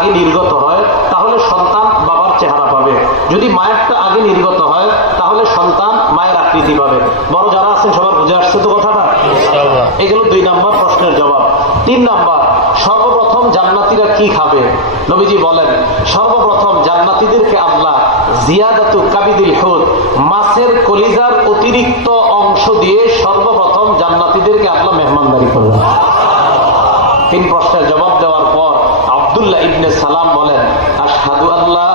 আগে নির্গত হয় তাহলে সন্তান বাবার চেহারা পাবে, যদি মায়েরটা আগে নির্গত হয় তাহলে সন্তান মায়ের আকৃতি পাবে। বড় যারা আছেন সবার বুঝে আসছে তো কথাটা? এগুলো 2 নম্বর প্রশ্নের জবাব। 3 নম্বর, সর্বপ্রথম জান্নাতীরা কি খাবে? নবীজি বলেন সর্বপ্রথম জান্নাতীদেরকে আল্লাহ জিয়াদাতু কাবিদিল হুত, মাছের কলিজার অতিরিক্ত অংশ দিয়ে সর্বপ্রথম জান্নাতীদেরকে আল্লাহ মেহমানদারি করবেন। 3 প্রশ্নের জবাব দেওয়ার পর আব্দুল্লাহ ইবনে সালাম বলেন আশহাদু আল্লা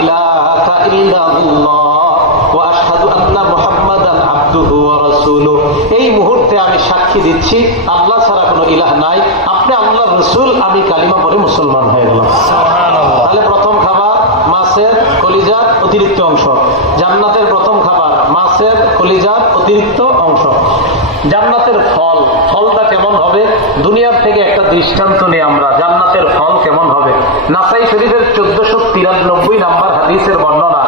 ইলাহা ইল্লাল্লাহ ওয়া আশহাদু আন্না মুহাম্মাদান আবদুহু ওয়া রাসূলুহু। এই মুহূর্তে আমি সাক্ষী দিচ্ছি আল্লাহ ছাড়া কোনো ইলাহ নাই, আপনি আল্লাহর রাসূল, আমি কালিমা পড়ে মুসলমান হয়ে গেলাম। সুবহানাল্লাহ। তাহলে প্রথম খাবার মাছের কলিজার অতিরিক্ত অংশ। জান্নাতের প্রথম খাবার মাছের কলিজার অতিরিক্ত অংশ। জান্নাতের ফল, ফলটা কেমন হবে? দুনিয়ার থেকে একটা দৃষ্টান্ত নিয়ে আমরা জান্নাতের ফল কেমন হবে। নাসাই শরীফের 1493 নম্বর হাদিসের বর্ণনা,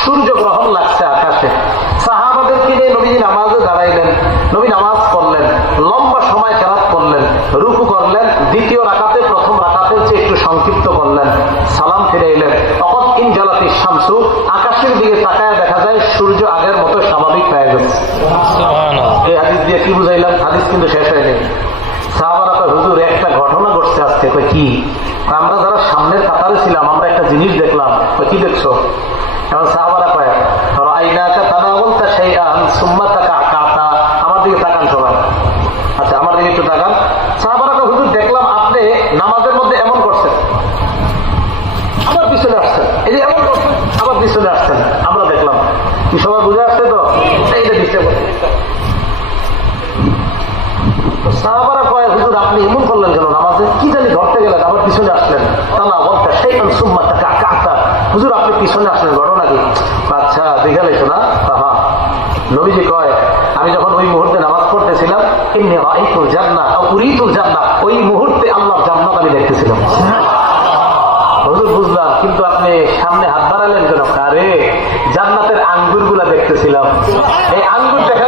সূর্য গ্রহণ লাগছে আকাশে, সাহাবাদেরকে নিয়ে নবীজি নামাজে দাঁড়াইলেন, নবী নামাজ পড়লেন, লম্বা সময় কেরাত করলেন, রুকু করলেন, দ্বিতীয় রাকাতে প্রথম রাকাতের চেয়ে একটু সংক্ষিপ্ত করলেন, সালাম ফিরে এলেন। তখন ইনজালাতিশ শামসু, আকাশের দিকে তাকায় দেখা যায় সূর্য আগের মতো স্বাভাবিক হয়ে গেছে। এই হাদিস দিয়ে কি বুঝাইলাম? হাদিস কিন্তু শেষ হয়নি। সাহাবারা কয় হুজুর একটা ঘটনা ঘটছে আজকে। কয় কি? আমরা যারা সামনের কাতারে ছিলাম আমরা একটা জিনিস দেখলাম। কি দেখছো? এখন সাহাবারা কয় রাআইনাকা তানাওয়ালতা শাইআন সুম্মা তাকাআতা। আমার দিকে তাকান সবাই। আচ্ছা আমার দিকে একটু তাকান। সাহাবারা কয় হুজুর দেখলাম আপনি নামাজের মধ্যে এমন করছেন, আবার পিছনে আসছেন, এই যে এমন করছেন আবার পিছনে আসছেন, আমরা দেখলাম। কি সবাই বুঝে আসছে তো? এইটা দিচ্ছে। সাহাবারা কয় হুজুর আপনি এমন করলেন কেন নামাজে? কি জানি ধরতে গেলেন আবার পিছনে আসলেন। তালা বলতে সেই সুম্মা তাকাআতা। হুজুর আপনি পিছনে আসলেন, ঘটনা কি? আচ্ছা দেখে লাইছো না? হ্যাঁ। নবীজি কয় আমি যখন ওই মুহূর্তে নামাজ পড়তেছিলাম ইন্নী রাআইতুল জান্নাহ আও উরিতুল জান্নাহ, ওই মুহূর্তে আল্লাহর জান্নাত আমি দেখতেছিলাম। হুজুর বুঝলাম, কিন্তু আপনি সামনে হাত বাড়ালেন কেন? আরে জান্নাতের আঙ্গুরগুলা দেখতেছিলাম। এই আঙ্গুর দেখা